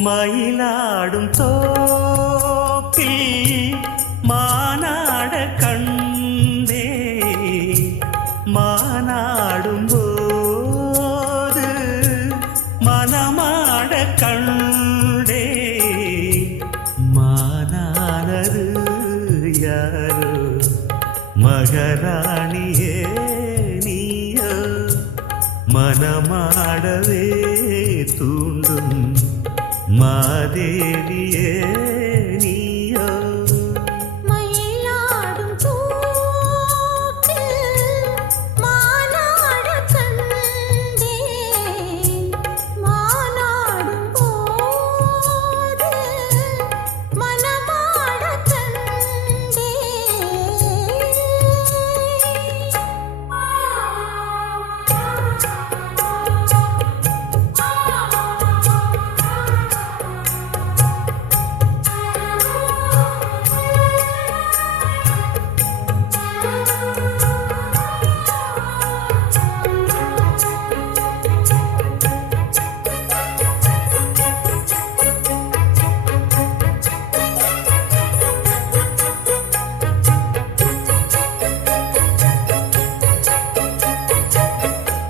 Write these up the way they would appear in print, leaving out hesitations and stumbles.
மயிலாடும் தோப்பில் மானாட கண்டே மானாடும் போது மனமாட கண்டே மானானது யாரோ மகராணியே நீயோ மனமாடவே தூண்டும் மாதேவியே நீயோ மயிலாடும் தோப்பில் மானாட கண்டேன் மானாடும் போது மனமாட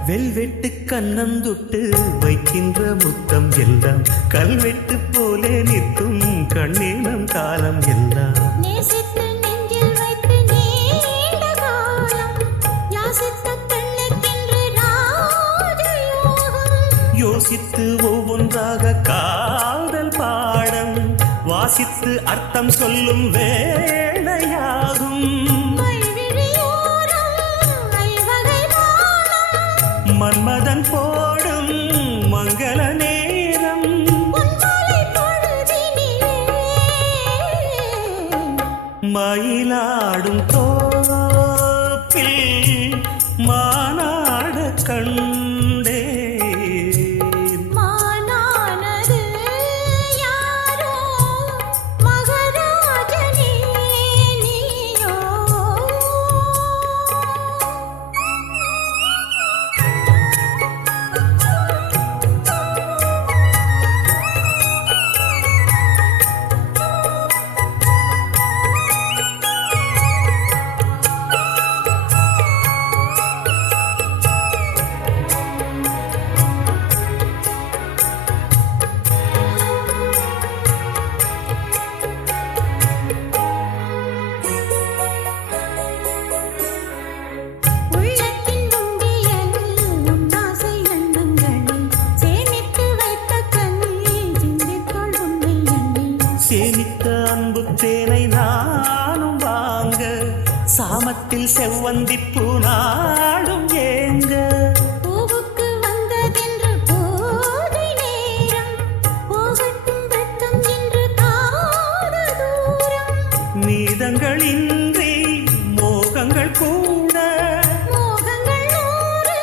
வெல்வெட்டு கண்ணந்தொட்டு வைக்கின்ற முத்தம் எல்லாம் கல்வெட்டு போலே நிற்கும் கண்ணீனம் காலம் எல்லாம் நேசித்து நெஞ்சில் வைத்து நீண்ட காலம் யாசித்த கண்ணுக்கென்று ராஜயோகம் யோசித்து ஒவ்வொன்றாக காதல் பாடம் வாசித்து அர்த்தம் சொல்லும் வேளையாகும் மன்மதன் போடும் மங்கள நேரம் மயிலாடும் தோப்பில் மானாட கண்டே மானானது யாரோ மகராஜனே நீயோ சேமித்த அன்பு தேனை நானும் வாங்க சாமத்தில் செவ்வந்திப்பூ நாடும் ஏங்க பூவுக்கு வந்ததென்று போதை நேரம் போகட்டும் வெட்கம் என்று காத தூரம் மீதங்களின்றி மோகங்கள் கூட மோகங்கள் நூறு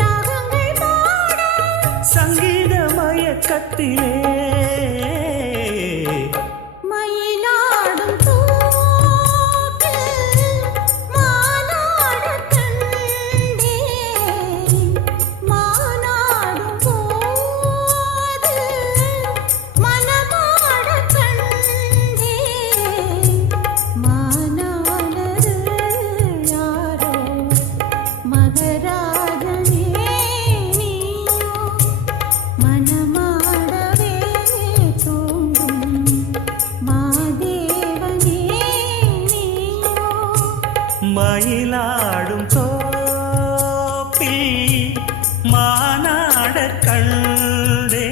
ராகங்கள் பாட சங்கீத மயக்கத்திலே மயிலாடும் தோப்பில் மானாட கண்டேன் மானாடும் போது மனமாட கண்டேன் மானானது யாரோ மகராஜனே நீயோ மனமாடவே தூங்கும் மாதேவனே நீயோ மயிலாடும் தோப்பில் மானாட கண்டே